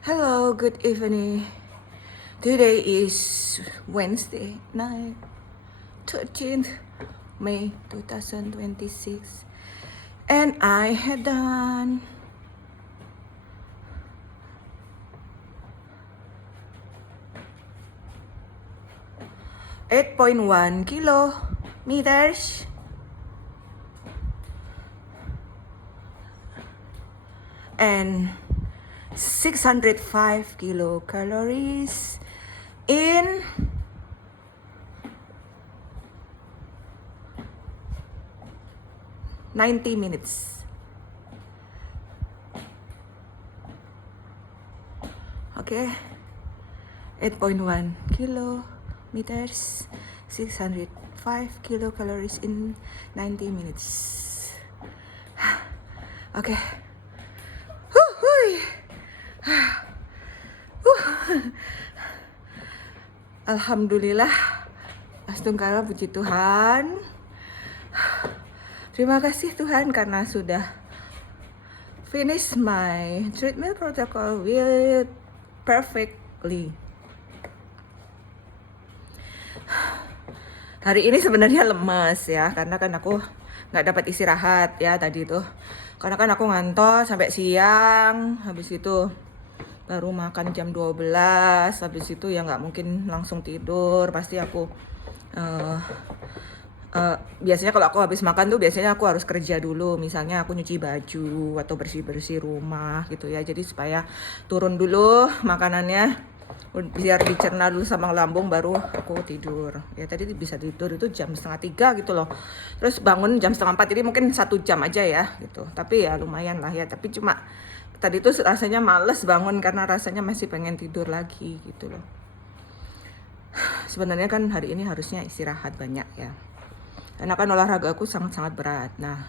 Hello, good evening. Today is Wednesday night, 13th May 2026, and I had done 8.1 kilometers and 605 kilocalories in 90 minutes. Okay, 8.1 kilometers, 605 kilocalories in 90 minutes. Okay. Alhamdulillah, Astungkara, puji Tuhan. Terima kasih Tuhan karena sudah finish my treatment protocol with perfectly. Hari ini sebenarnya lemes ya, karena kan aku nggak dapat istirahat ya tadi tuh. Karena kan aku ngantor sampai siang, habis itu baru makan jam 12, habis itu ya nggak mungkin langsung tidur, pasti aku biasanya kalau aku habis makan tuh biasanya aku harus kerja dulu, misalnya aku nyuci baju atau bersih-bersih rumah gitu ya, jadi supaya turun dulu makanannya biar dicerna dulu sama lambung baru aku tidur ya. Tadi bisa tidur itu jam 2:30 gitu loh, terus bangun jam 3:30, jadi mungkin 1 jam aja ya gitu, tapi ya lumayan lah ya. Tapi cuma tadi tuh rasanya males bangun karena rasanya masih pengen tidur lagi gitu loh. Sebenarnya kan hari ini harusnya istirahat banyak ya, karena kan olahraga aku sangat-sangat berat. Nah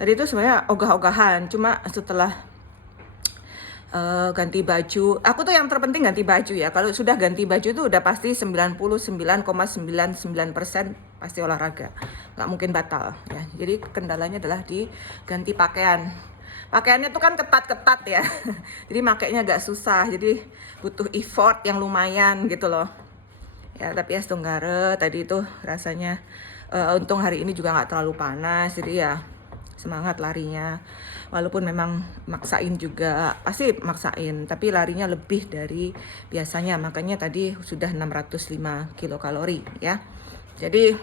tadi itu sebenarnya ogah-ogahan, cuma setelah ganti baju, aku tuh yang terpenting ganti baju ya. Kalau sudah ganti baju tuh udah pasti 99,99% pasti olahraga, nggak mungkin batal ya. Jadi kendalanya adalah di ganti pakaian. Pakaiannya tuh kan ketat-ketat ya, jadi makainya agak susah, jadi butuh effort yang lumayan gitu loh ya. Tapi ya Astungkara tadi itu rasanya untung hari ini juga nggak terlalu panas, jadi ya semangat larinya. Walaupun memang maksain juga, pasti maksain, tapi larinya lebih dari biasanya, makanya tadi sudah 605 kilokalori ya. Jadi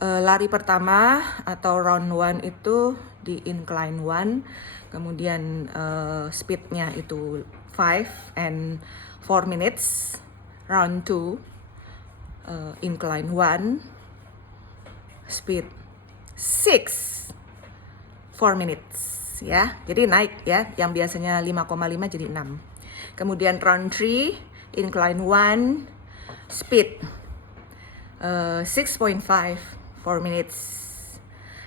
lari pertama atau round 1 itu di incline 1, kemudian speednya itu 5 and 4 minutes. Round 2 incline 1, speed 6, 4 minutes ya. Jadi naik ya, yang biasanya 5,5 jadi 6. Kemudian round 3 incline 1, speed 6.5, 4 minutes.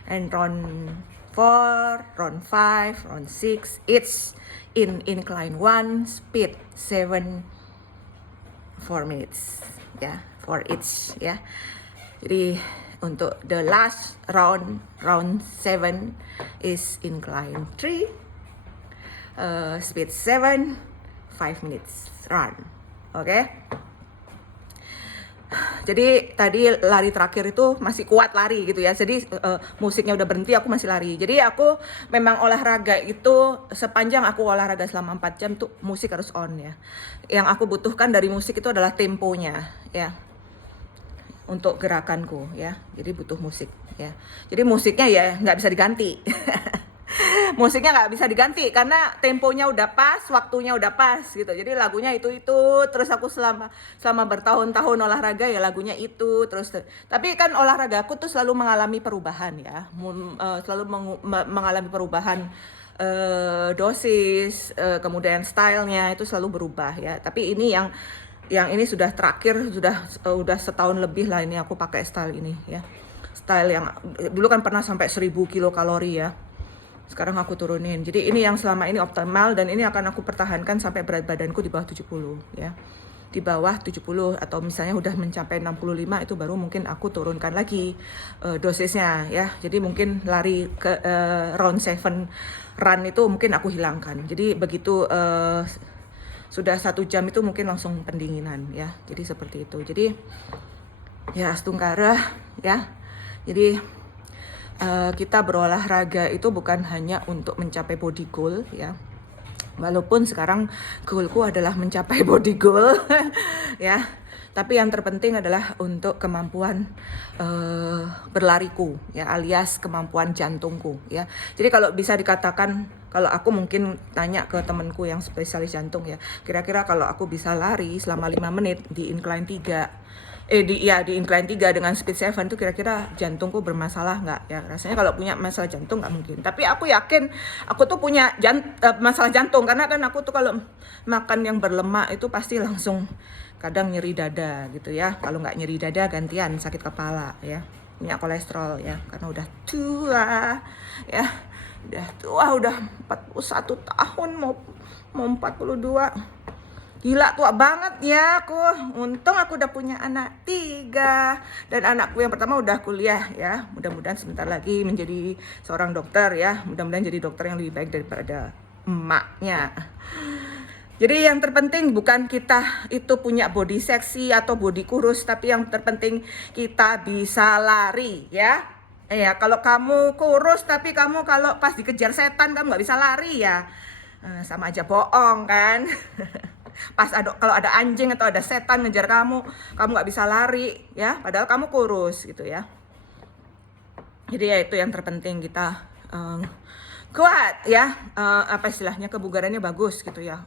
And round 4, round 5, round 6, it's in incline 1, speed 7, 4 minutes ya, for each ya. Jadi untuk the last round 7 is incline 3, speed 7, 5 minutes run. Oke. Jadi tadi lari terakhir itu masih kuat lari gitu ya. Jadi musiknya udah berhenti, aku masih lari. Jadi aku memang olahraga itu sepanjang aku olahraga selama 4 jam tuh musik harus on ya. Yang aku butuhkan dari musik itu adalah temponya ya, untuk gerakanku ya. Jadi butuh musik ya. Jadi musiknya ya nggak bisa diganti. Musiknya nggak bisa diganti karena temponya udah pas, waktunya udah pas gitu. Jadi lagunya itu terus aku selama bertahun-tahun olahraga ya lagunya itu terus. Tapi kan olahraga aku tuh selalu mengalami perubahan ya, selalu mengalami perubahan dosis, kemudian stylenya itu selalu berubah ya. Tapi ini yang ini sudah terakhir, udah setahun lebih lah ini aku pakai style ini ya. Style yang dulu kan pernah sampai 1000 kilokalori ya. Sekarang aku turunin. Jadi ini yang selama ini optimal dan ini akan aku pertahankan sampai berat badanku di bawah 70 ya. di bawah 70 atau misalnya udah mencapai 65 itu baru mungkin aku turunkan lagi dosisnya ya. Jadi mungkin lari ke round 7 run itu mungkin aku hilangkan. Jadi begitu sudah 1 jam itu mungkin langsung pendinginan ya. Jadi seperti itu. Jadi ya Astungkara ya. Jadi kita berolahraga itu bukan hanya untuk mencapai body goal ya. Walaupun sekarang goalku adalah mencapai body goal ya, tapi yang terpenting adalah untuk kemampuan berlariku ya, alias kemampuan jantungku ya. Jadi kalau bisa dikatakan, kalau aku mungkin tanya ke temanku yang spesialis jantung ya, kira-kira kalau aku bisa lari selama 5 menit di incline 3 di incline 3 dengan speed 7 itu kira-kira jantungku bermasalah nggak ya. Rasanya kalau punya masalah jantung nggak mungkin, tapi aku yakin aku tuh punya masalah jantung, karena kan aku tuh kalau makan yang berlemak itu pasti langsung kadang nyeri dada gitu ya. Kalau nggak nyeri dada gantian sakit kepala ya, punya kolesterol ya, karena udah tua ya, udah 41 tahun mau 42. Gila, tua banget ya aku. Untung aku udah punya anak 3. Dan anakku yang pertama udah kuliah ya. Mudah-mudahan sebentar lagi menjadi seorang dokter ya. Mudah-mudahan jadi dokter yang lebih baik daripada emaknya. Jadi yang terpenting bukan kita itu punya body seksi atau body kurus, tapi yang terpenting kita bisa lari ya. Ya, kalau kamu kurus tapi kamu kalau pas dikejar setan kamu nggak bisa lari ya. Sama aja bohong kan. Kalau ada anjing atau ada setan ngejar kamu nggak bisa lari ya, padahal kamu kurus gitu ya. Jadi ya itu yang terpenting, kita kuat ya, apa istilahnya, kebugarannya bagus gitu ya,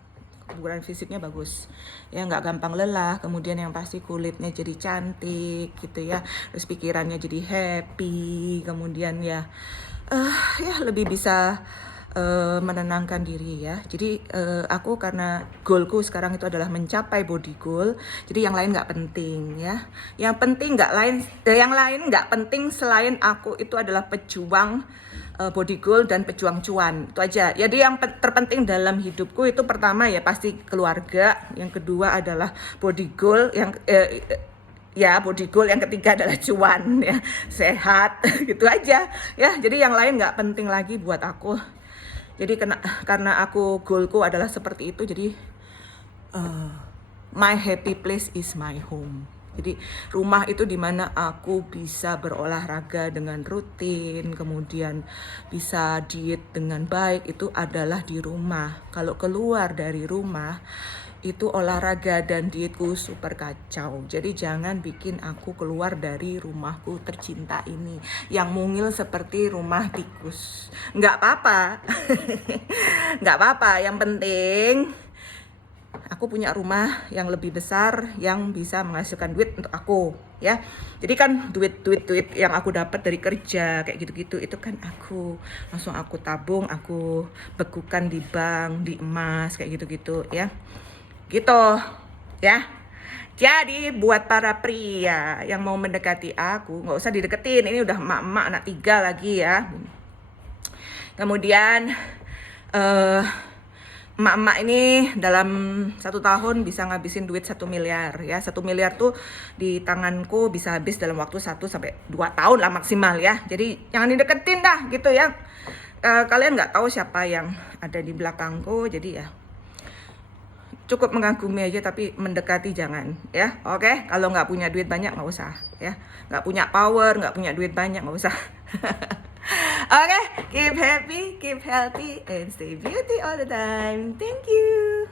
kebugaran fisiknya bagus ya, nggak gampang lelah, kemudian yang pasti kulitnya jadi cantik gitu ya, terus pikirannya jadi happy, kemudian ya lebih bisa menenangkan diri ya. Jadi aku karena goalku sekarang itu adalah mencapai body goal, jadi yang lain nggak penting ya. Yang penting yang lain nggak penting selain aku itu adalah pejuang body goal dan pejuang cuan, itu aja. Jadi yang terpenting dalam hidupku itu pertama ya pasti keluarga, yang kedua adalah body goal, yang body goal, yang ketiga adalah cuan ya, sehat gitu aja ya. Jadi yang lain nggak penting lagi buat aku. Jadi karena aku goalku adalah seperti itu, jadi my happy place is my home. Jadi rumah itu dimana aku bisa berolahraga dengan rutin, kemudian bisa diet dengan baik, itu adalah di rumah. Kalau keluar dari rumah itu olahraga dan dietku super kacau. Jadi jangan bikin aku keluar dari rumahku tercinta ini yang mungil seperti rumah tikus. Nggak apa-apa. Nggak apa-apa, yang penting aku punya rumah yang lebih besar yang bisa menghasilkan duit untuk aku ya. Jadi kan duit yang aku dapat dari kerja kayak gitu-gitu itu kan langsung aku tabung, aku bekukan di bank, di emas kayak gitu-gitu ya. Gitu ya. Jadi buat para pria yang mau mendekati aku, nggak usah dideketin, ini udah emak-emak anak 3 lagi ya. Kemudian emak-emak ini dalam 1 tahun bisa ngabisin duit 1 miliar ya. 1 miliar tuh di tanganku bisa habis dalam waktu 1-2 tahun lah maksimal ya. Jadi jangan dideketin dah gitu ya. Kalian nggak tahu siapa yang ada di belakangku, jadi ya cukup mengagumi aja, tapi mendekati jangan ya. Oke, kalau nggak punya duit banyak nggak usah ya, nggak punya power, nggak punya duit banyak nggak usah. Oke, keep happy, keep healthy, and stay beauty all the time. Thank you.